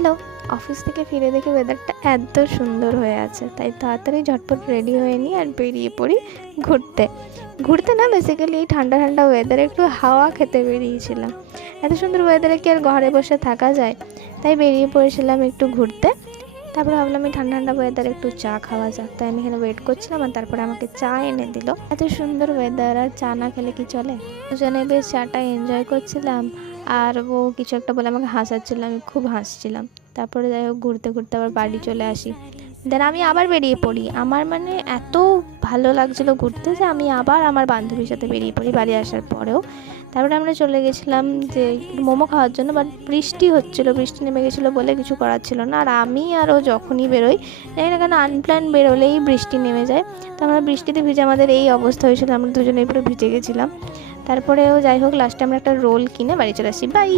Hello. Office থেকে ফিরে দেখি ওয়েদারটা এত সুন্দর হয়ে আছে, তাই তাড়াতাড়ি ঝটপট রেডি হয়ে নিই আর বেরিয়ে পড়ি ঘুরতে। ঘুরতে না, বেসিক্যালি এই ঠান্ডা ঠান্ডা ওয়েদারে একটু হাওয়া খেতে বেরিয়েছিলাম। এত সুন্দর ওয়েদারে কি আর ঘরে বসে থাকা যায়? তাই বেরিয়ে পড়েছিলাম একটু ঘুরতে। তারপরে ভাবলাম এই ঠান্ডা ঠান্ডা ওয়েদারে একটু চা খাওয়া যাক, তাই আমি এখানে ওয়েট করছিলাম আর তারপরে আমাকে চা এনে দিল। এত সুন্দর ওয়েদার, আর চা না খেলে কি চলে? দুজনে বেশ চাটা এনজয় করছিলাম। আর ও কিছু একটা বলে আমাকে হাসাচ্ছিল, আমি খুব হাসছিলাম। তারপরে যাই হোক, ঘুরতে ঘুরতে আবার বাড়ি চলে আসি। দেন আমি আবার বেরিয়ে পড়ি। আমার মানে এত ভালো লাগছিলো ঘুরতে যে আমি আবার আমার বান্ধবীর সাথে বেরিয়ে পড়ি বাড়ি আসার পরেও। তারপরে আমরা চলে গেছিলাম যে মোমো খাওয়ার জন্য, বাট বৃষ্টি হচ্ছিলো, বৃষ্টি নেমে গেছিলো বলে কিছু করার ছিল না। আর আমি আর ও যখনই বেরোই, জানি না কেন আনপ্ল্যান বেরোলেই বৃষ্টি নেমে যায়। তো আমরা বৃষ্টিতে ভিজে আমাদের এই অবস্থা হয়েছিল, আমরা দুজনেই পুরো ভিজে গেছিলাম। তারপরেও যাই হোক, লাস্টে আমরা একটা রোল কিনে বাড়ি চলে আসি। বাই।